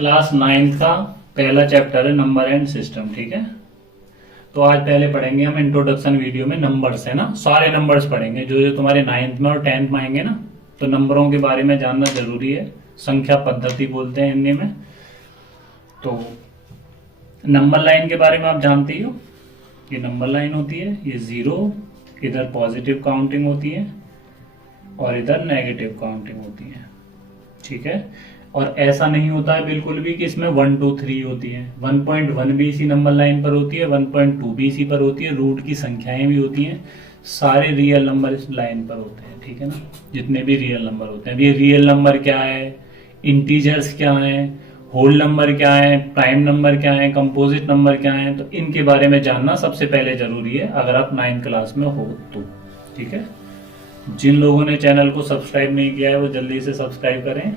Class 9 का पहला chapter है नंबर एंड सिस्टम। ठीक है, तो आज पहले पढ़ेंगे हम इंट्रोडक्शन वीडियो में नंबर्स है ना, सारे नंबर्स पढ़ेंगे जो जो तुम्हारे 9th में और 10th में आएंगे ना, तो नंबरों के बारे में जानना जरूरी है। संख्या पद्धति बोलते हैं हिंदी में। तो नंबर लाइन के बारे में आप जानते ही हो, ये नंबर लाइन होती है, ये जीरो, इधर पॉजिटिव काउंटिंग होती है और इधर नेगेटिव काउंटिंग होती है। ठीक है, और ऐसा नहीं होता है बिल्कुल भी कि इसमें 1 2 3 होती है। 1.1 भी इसी नंबर लाइन पर होती है, 1.2 भी इसी पर होती है, रूट की संख्याएं भी होती हैं, सारे रियल नंबर इस लाइन पर होते हैं। ठीक है ना, जितने भी रियल नंबर होते हैं। अब ये रियल नंबर क्या है, इंटीजर्स क्या है, होल नंबर क्या है, प्राइम नंबर क्या है, कंपोजिट नंबर क्या है, तो इनके बारे में जानना सबसे पहले जरूरी है अगर आप 9th क्लास में हो तो। ठीक है, जिन लोगों ने चैनल को सब्सक्राइब नहीं किया है वो जल्दी से सब्सक्राइब करें,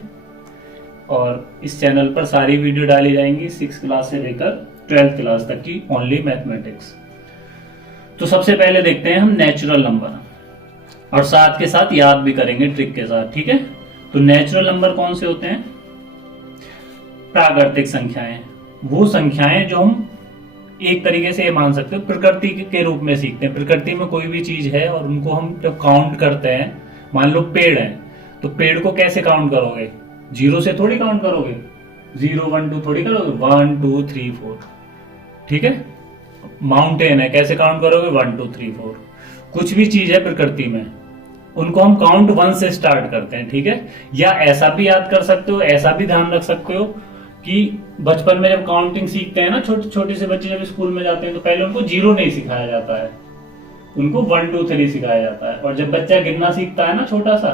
और इस चैनल पर सारी वीडियो डाली जाएंगी 6th क्लास से लेकर 12th क्लास तक की, ओनली मैथमेटिक्स। तो सबसे पहले देखते हैं हम नेचुरल नंबर, और साथ के साथ याद भी करेंगे ट्रिक के साथ। ठीक है, तो नेचुरल नंबर कौन से होते हैं? प्राकृतिक संख्याएं, वो संख्याएं जो हम एक तरीके से ये मान सकते हो प्रकृति के रूप में सीखते हैं। प्रकृति में कोई भी चीज है और उनको हम जब काउंट करते हैं, मान लो पेड़ है, तो पेड़ को कैसे काउंट करोगे? 0 से थोड़ी काउंट करोगे, 0 1 2 थोड़ी करोगे, 1 2 3 4। ठीक है, माउंटेन है, कैसे काउंट करोगे? 1 2 3 4। कुछ भी चीज है प्रकृति में, उनको हम काउंट 1 से स्टार्ट करते हैं। ठीक है, या ऐसा भी याद कर सकते हो, ऐसा भी ध्यान रख सकते हो कि बचपन में जब काउंटिंग सीखते हैं ना, छोटे छोटे से बच्चे जब स्कूल में जाते हैं, तो पहले उनको 0 नहीं सिखाया जाता है, उनको 1 2 3 सिखाया जाता है। और जब बच्चा गिनना सीखता है ना छोटा सा,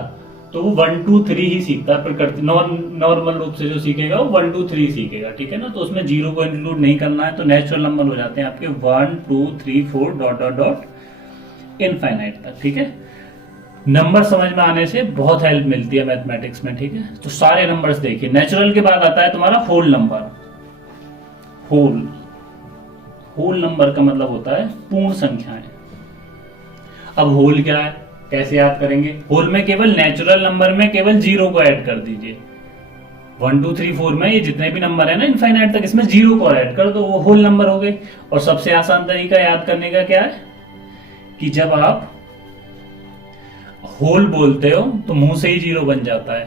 तो वो 1 2 3 ही सीखता है। प्रकृति नॉर्मल रूप से जो सीखेगा वो 1 2 3 सीखेगा। ठीक है ना, तो उसमें 0 को इंक्लूड नहीं करना है, तो नेचुरल नंबर हो जाते हैं आपके 1 2 3 4 डॉट डॉट डॉट इनफाइनाइट तक। ठीक है, नंबर समझ में आने से बहुत हेल्प मिलती है मैथमेटिक्स में। ठीक है, तो सारे नंबर्स देखिए। नेचुरल के बाद आता है तुम्हारा होल नंबर। होल नंबर का मतलब होता है पूर्ण संख्याएं। अब होल क्या है, कैसे याद करेंगे? होल में केवल नेचुरल नंबर में केवल 0 को ऐड कर दीजिए। 1 2 3 4 में ये जितने भी नंबर है ना इनफाइनाइट तक, इसमें 0 को ऐड कर दो, वो होल नंबर हो गए। और सबसे आसान तरीका याद करने का क्या है कि जब आप होल बोलते हो तो मुंह से ही 0 बन जाता है।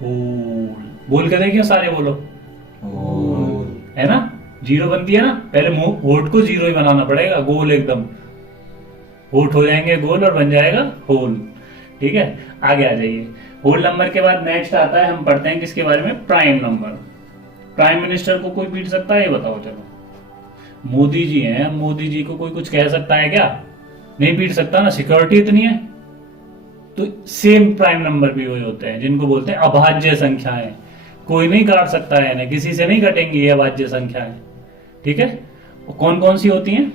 होल बोल के देखिए, सारे बोलो होल, है ना, 0 बनती है ना। पहले मुंह होठ को 0 ही बनाना पड़ेगा, गोल एकदम, होठ हो जाएंगे गोल और बन जाएगा होल। ठीक है, आगे आ जाइए। होल नंबर के बाद नेक्स्ट आता है, हम पढ़ते हैं किसके बारे में? Prime number. प्राइम मिनिस्टर को कोई पीट सकता है? ये बताओ। चलो, मोदी जी हैं, मोदी जी को कोई कुछ कह सकता है क्या? नहीं पीट सकता ना, सिक्योरिटी इतनी है। तो सेम प्राइम नंबर भी वही होते हैं जिनको बोलते हैं अभाज्य संख्याएं। कोई नहीं काट सकता है इन्हें, किसी से नहीं कटेंगी ये अभाज्य संख्याएं। ठीक है, कौन कौन सी होती हैं?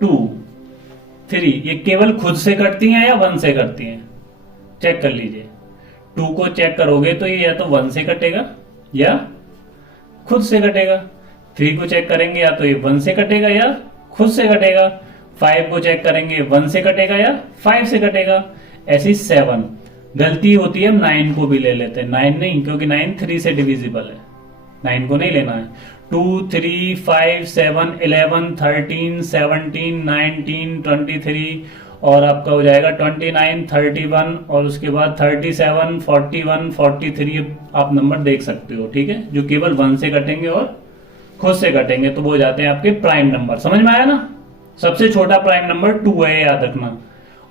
2 3, ये केवल खुद से कटती हैं या 1 से कटती हैं? चेक कर लीजिए। 2 को चेक करोगे तो ये या तो 1 से कटेगा या खुद से कटेगा। 3 को चेक करेंगे या तो ये 1 से कटेगा या खुद से कटेगा। 5 को चेक करेंगे 1 से कटेगा या 5 से कटेगा। ऐसी 7। गलती होती है, 9 को भी ले लेते हैं। 9 नहीं, क्योंकि 9 3 से डिविजिबल है, 9 को नहीं लेना है। 2 3 5 7 11 13 17 19 23, और आपका हो जाएगा 29 31, और उसके बाद 37 41 43 आप नंबर देख सकते हो। ठीक है, जो केवल 1 से कटेंगे और खुद से कटेंगे, तो वो हो जाते हैं आपके प्राइम नंबर। समझ में आया ना? सबसे छोटा प्राइम नंबर 2 है, याद रखना।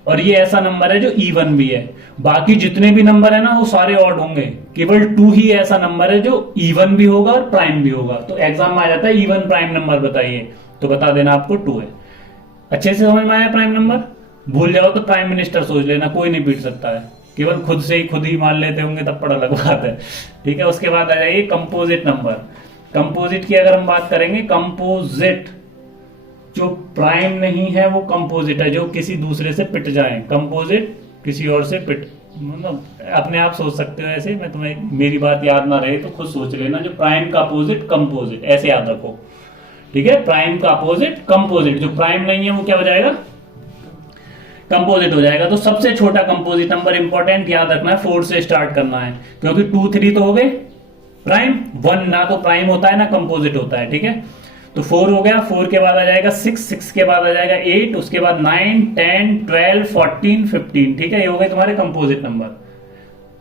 और ये ऐसा नंबर है जो इवन भी है। बाकी जितने भी नंबर है ना वो सारे ऑड होंगे, केवल 2 ही ऐसा नंबर है जो इवन भी होगा और प्राइम भी होगा। तो एग्जाम में आ जाता है इवन प्राइम नंबर बताइए, तो बता देना आपको 2 है। अच्छे से समझ में आया प्राइम नंबर? भूल जाओ तो प्राइम मिनिस्टर सोच लेना, कोई नहीं पीट सकता है, केवल खुद ही मान लेते होंगे तब पड़ा अलग बात है। ठीक है, उसके बाद आ जाइए कंपोजिट नंबर। कंपोजिट की अगर हम बात करेंगे, कंपोजिट जो प्राइम नहीं है वो कंपोजिट है, जो किसी दूसरे से पिट जाए। कंपोजिट किसी और से पिट, मतलब अपने आप सोच सकते हो ऐसे, मैं तुम्हें मेरी बात याद ना रहे तो खुद सोच लेना। जो प्राइम का अपोजिट कंपोजिट, ऐसे याद रखो। ठीक है, प्राइम का अपोजिट कंपोजिट। जो प्राइम नहीं है वो क्या हो जाएगा? कंपोजिट हो जाएगा। तो सबसे छोटा कंपोजिट नंबर इंपॉर्टेंट याद रखना है, 4 से स्टार्ट करना है, क्योंकि 2 3 तो हो गए प्राइम, 1 ना तो प्राइम होता है ना कंपोजिट होता है, ठीक है। तो 4 हो गया, 4 के बाद आ जाएगा 6, 6 के बाद आ जाएगा 8, उसके बाद 9 10 12 14 15, ठीक है। ये हो गए तुम्हारे कंपोजिट नंबर,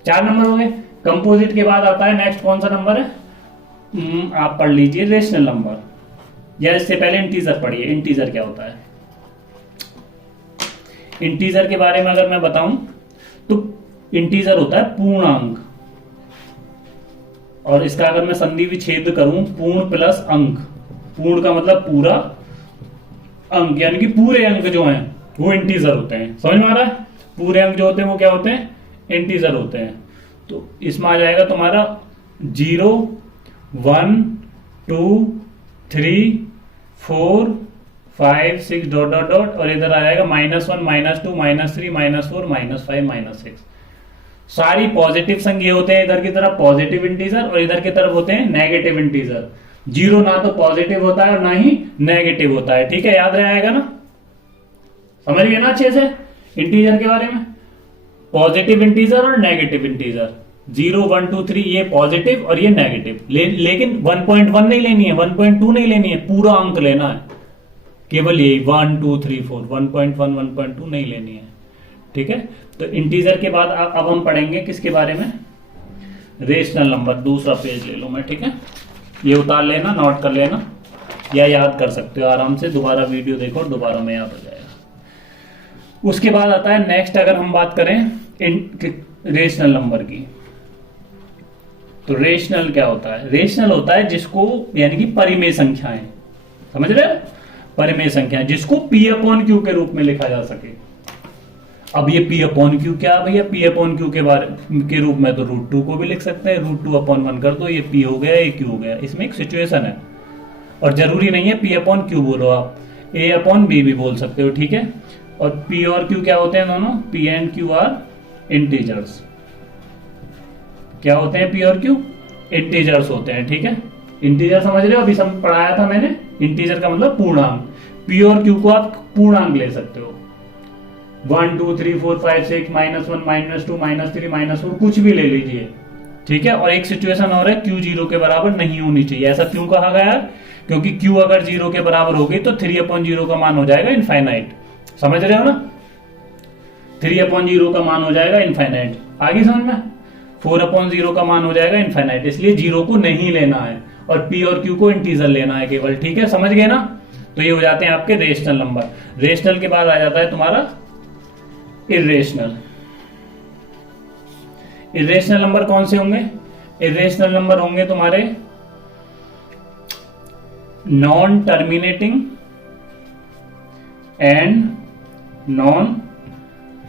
4 नंबर हो गए। कंपोजिट के बाद आता है नेक्स्ट कौन सा नंबर है, आप पढ़ लीजिए रेशनल नंबर, या इससे पहले इंटीजर पढ़िए। इंटीजर क्या होता है, इंटीजर के बारे में अगर मैं बताऊं तो इंटीजर होता है पूर्णांक, और इसका अगर मैं संधि विच्छेद करूं, पूर्ण प्लस अंक, पूर्ण का मतलब पूरा, अंक यानी कि पूरे अंक जो हैं वो इंटीजर होते हैं। समझ में आ रहा है, पूरे अंक जो होते हैं वो क्या होते हैं, इंटीजर होते हैं। तो इसमें आ जाएगा तुम्हारा 0 1 2 3 4 5 6 डॉट डॉट डॉट, और इधर आ जाएगा -1 -2 -3 -4 -5 -6। सारी पॉजिटिव संख्या होते हैं, इधर की तरफ पॉजिटिव इंटीजर और इधर की तरफ होते हैं नेगेटिव इंटीजर। 0 ना तो पॉजिटिव होता है और ना ही नेगेटिव होता है, ठीक है, याद रहेगा ना, समझ गए ना अच्छे से इंटीजर के बारे में। पॉजिटिव इंटीजर और नेगेटिव इंटीजर, 0 1 2 3 ये पॉजिटिव और ये नेगेटिव, लेकिन 1.1 नहीं लेनी है, 1.2 नहीं लेनी है, पूरा अंक लेना है, केवल ये 1 2 3 4, 1.1 1.2 नहीं लेनी है, ठीक है। तो इंटीजर के बाद अब हम पढ़ेंगे किसके बारे में, रेशनल नंबर। दूसरा पेज ले लो मैं, ठीक है, ये उतार लेना, नोट कर लेना, या याद कर सकते हो आराम से, दोबारा वीडियो देखो और दोबारा में याद हो जाएगा। उसके बाद आता है नेक्स्ट, अगर हम बात करें रेशनल नंबर की, तो रेशनल क्या होता है, रेशनल होता है जिसको, यानी कि परिमेय संख्याएं, समझ रहे हो, परिमेय संख्याएं जिसको P/Q के रूप में लिखा जा सके। अब ये P/Q क्या है भैया, P/Q के रूप में तो √2 को भी लिख सकते हैं, √2/1 कर दो, ये P हो गया, ये Q हो गया। इसमें एक सिचुएशन है, और जरूरी नहीं है P/Q बोलो, आप A/B भी बोल सकते हो, ठीक है। और P और Q क्या होते हैं दोनों, P and Q are integers. क्या होते हैं P और Q, इंटीजर्स होते हैं, ठीक है। इंटीजर समझ रहे हो, अभी पढ़ाया था मैंने, इंटीजर का मतलब पूर्णांक। P और Q को आप पूर्णांक ले सकते हो, 1 2 3 4 5 6 -1 -2 -3 -4 कुछ भी ले लीजिए, ठीक है। और एक सिचुएशन और है, Q 0 के बराबर नहीं होनी चाहिए। ऐसा क्यों कहा गया है, क्योंकि Q अगर 0 के बराबर होगी तो 3/0 का मान हो जाएगा इनफाइनाइट, समझ रहे हो ना, 3/0 का मान हो जाएगा इनफाइनाइट। आगे समझ में, 4/0 का मान हो जाएगा इनफाइनाइट, इसलिए 0 को नहीं लेना है और P और Q को इंटीजर लेना है केवल, ठीक है, समझ गए ना। तो ये हो जाते हैं आपके रेशनल नंबर। रेशनल के बाद आ जाता है तुम्हारा इर्रेशनल। इर्रेशनल नंबर कौन से होंगे, इर्रेशनल नंबर होंगे तुम्हारे non terminating and non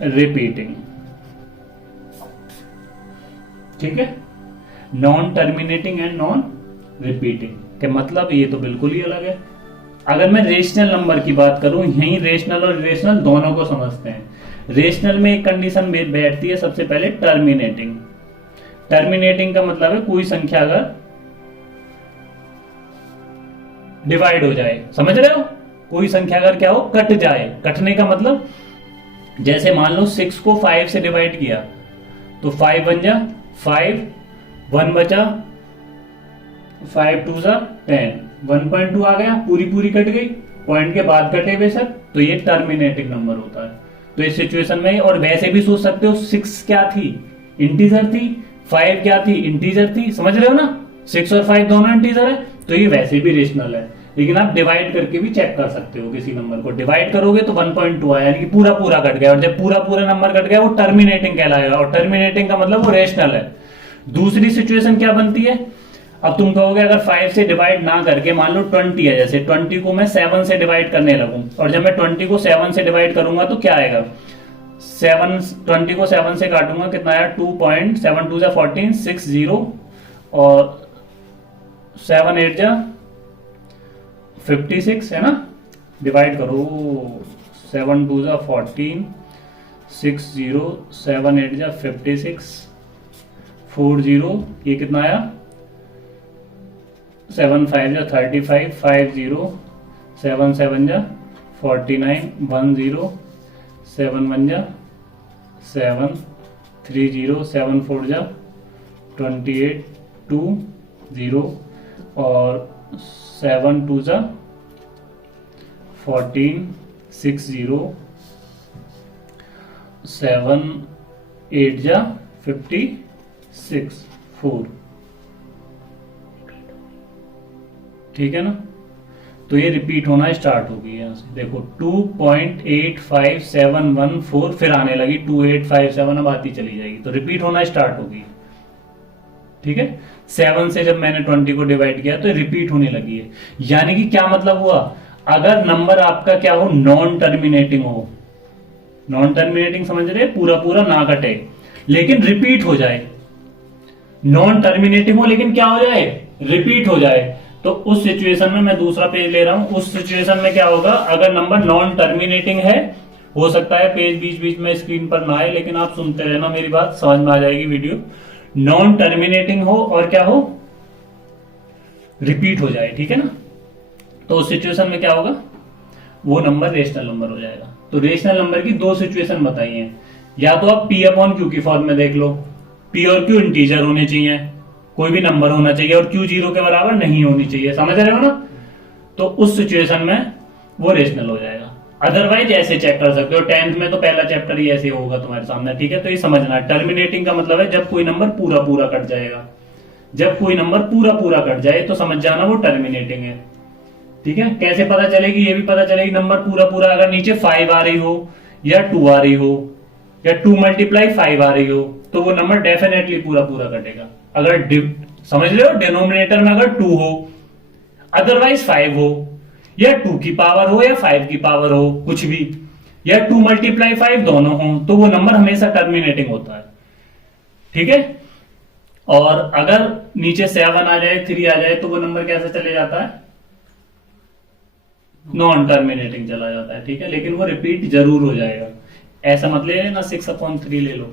repeating, ठीक है। Non terminating and non repeating के मतलब ये तो बिल्कुल ही अलग है। अगर मैं रेशनल नंबर की बात करूं, यही रेशनल और इरेशनल दोनों को समझते हैं। रेशनल में एक कंडीशन बैठती है, सबसे पहले टर्मिनेटिंग। टर्मिनेटिंग का मतलब है कोई संख्या अगर डिवाइड हो जाए, समझ रहे हो, कोई संख्या अगर क्या हो, कट जाए। कटने का मतलब, जैसे मान लो 6 को 5 से डिवाइड किया तो 5 बन जा 5, 1 बचा, 5 2 जा 10, 1.2 आ गया, पूरी पूरी कट गई, पॉइंट के बाद कटे बेशक, तो ये टर्मिनेटिंग नंबर होता है। तो इस सिचुएशन में, और वैसे भी सोच सकते हो 6 क्या थी, इंटीजर थी, 5 क्या थी, इंटीजर थी, समझ रहे हो ना, 6 और 5 दोनों इंटीजर है, तो ये वैसे भी रेशनल है। लेकिन आप डिवाइड करके भी चेक कर सकते हो, किसी नंबर को डिवाइड करोगे तो 1.2 आया, यानी कि पूरा पूरा कट गया, और जब पूरा पूरा नंबर कट गया वो टर्मिनेटिंग कहलाएगा, और टर्मिनेटिंग का मतलब वो रेशनल है। दूसरी सिचुएशन क्या बनती है, अब तुम कहोगे अगर 5 से डिवाइड ना करके मान लो 20 है, जैसे 20 को मैं 7 से डिवाइड करने लगूं, और जब मैं 20 को 7 से डिवाइड करूंगा तो क्या आएगा, 20 को 7 से काटूंगा, कितना आया, 2.7 2 14 6 0, और 7 8 56 है ना, डिवाइड करो, 7 2 14 6 0, 7 8 56 4 0, ये कितना आया, 7 5 35 5 0, 7 7 49 1 0, 7 1 जा 7, 3 0, 7 4 जा 28, 2 0 और 7 2 जा 14, 6 0, 7 8 जा 56 4। ठीक है ना, तो ये रिपीट होना स्टार्ट हो गई यहां से देखो 2.85714 फिर आने लगी 2857, अब आती चली जाएगी तो रिपीट होना स्टार्ट हो गई। ठीक है, 7 से जब मैंने 20 को डिवाइड किया तो रिपीट होने लगी है। यानी कि क्या मतलब हुआ, अगर नंबर आपका क्या हो, नॉन टर्मिनेटिंग हो, नॉन टर्मिनेटिंग समझ रहे, पूरा पूरा ना कटे लेकिन रिपीट हो जाए, नॉन टर्मिनेटिंग हो लेकिन क्या हो जाए, रिपीट हो जाए, तो उस सिचुएशन में मैं दूसरा पेज ले रहा हूं, उस सिचुएशन में क्या होगा, अगर नंबर नॉन टर्मिनेटिंग है, हो सकता है पेज बीच बीच में स्क्रीन पर ना आए लेकिन आप सुनते रहना, मेरी बात समझ में आ जाएगी वीडियो। नॉन टर्मिनेटिंग हो और क्या हो, रिपीट हो जाए, ठीक है ना, तो उस सिचुएशन में क्या होगा, वो नंबर रेशनल नंबर हो जाएगा। तो रेशनल नंबर की दो सिचुएशन बताई हैं, या तो आप P अपॉन Q की फॉर्म में देख लो, P और Q इंटीजर होने चाहिए, कोई भी नंबर होना चाहिए और Q 0 के बराबर नहीं होनी चाहिए, समझ रहे हो ना, तो उस सिचुएशन में वो रेशनल हो जाएगा। अदरवाइज ऐसे चेक कर सकते हो, 10th में तो पहला चैप्टर ही ऐसे होगा तुम्हारे सामने, ठीक है। तो ये समझना, टर्मिनेटिंग का मतलब है जब कोई नंबर पूरा पूरा कट जाएगा, जब कोई नंबर पूरा पूरा कट जाए तो समझ जाना वो टर्मिनेटिंग है, ठीक है। कैसे पता चलेगी, ये भी पता चलेगी, नंबर पूरा पूरा अगर नीचे 5 आ रही हो या 2 आ रही हो या 2 मल्टीप्लाई 5 आ रही हो तो वो नंबर डेफिनेटली पूरा पूरा कटेगा। अगर समझ रहे हो, डिनोमिनेटर में अगर 2 हो, अदरवाइज 5 हो, या 2 की पावर हो या 5 की पावर हो, कुछ भी, या 2 मल्टीप्लाई 5 दोनों हो, तो वो नंबर हमेशा टर्मिनेटिंग होता है, ठीक है। और अगर नीचे 7 आ जाए, 3 आ जाए, तो वो नंबर कैसे चले जाता है, नॉन टर्मिनेटिंग चला जाता है, ठीक है। लेकिन वो रिपीट जरूर हो जाएगा, ऐसा मत ले लेना 6/3 ले लो,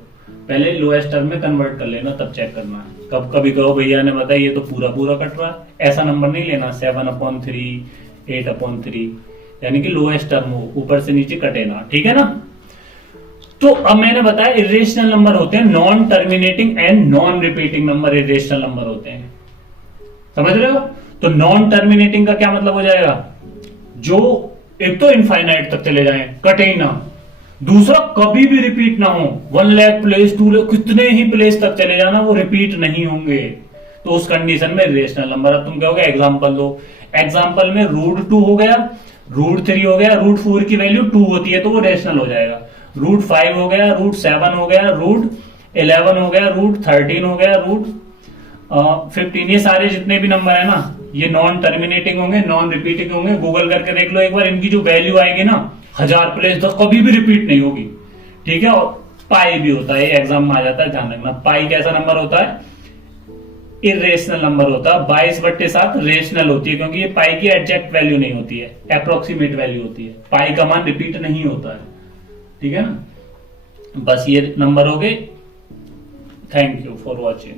पहले लोएस्ट टर्म में कन्वर्ट कर लेना, तब चेक करना है। कभी कहो भैया ने बताया ये तो पूरा पूरा कट रहा है, ऐसा नंबर नहीं लेना 7/3, 8/3, यानी कि लोएस्ट टर्म हो, ऊपर से नीचे कटे ना, ठीक है ना। तो अब मैंने बताया इरेशनल नंबर होते हैं non terminating and non repeating number, irrational number होते हैं, समझ रहे हो। तो नॉन टर्मिनेटिंग का क्या मतलब हो जाएगा, जो एक तो इनफाइनाइट तक चले जाएं, कटे ही ना, दूसरा कभी भी रिपीट ना हो, 1 लाख प्लेस, 2 लाख, कितने ही प्लेस तक चले जाना, वो रिपीट नहीं होंगे, तो उस कंडीशन में रेशनल नंबर। अब तुम कहोगे एग्जांपल दो, एग्जांपल में √2 हो गया, √3 हो गया, √4 की वैल्यू 2 होती है तो वो रेशनल हो जाएगा, √5 हो गया, √7 हो गया, √11 हो गया, √13 हो गया, √15, ये सारे जितने भी नंबर है ना, ये नॉन टर्मिनेटिंग होंगे, नॉन रिपीटिंग होंगे। गूगल करके देख लो एक बार, इनकी जो वैल्यू आएगी ना 1000 प्लेस तक, कभी भी रिपीट नहीं होगी, ठीक है। और पाई भी होता है, एग्जाम में आ जाता है, ध्यान रखना, पाई कैसा नंबर होता है, इरेशनल नंबर होता है, 22/7 रेशनल होती है, क्योंकि ये पाई की एग्जैक्ट वैल्यू नहीं होती है, अप्रोक्सीमेट वैल्यू होती है, पाई का मान रिपीट नहीं होता है, ठीक है ना। बस ये नंबर हो गए। Thank you for watching.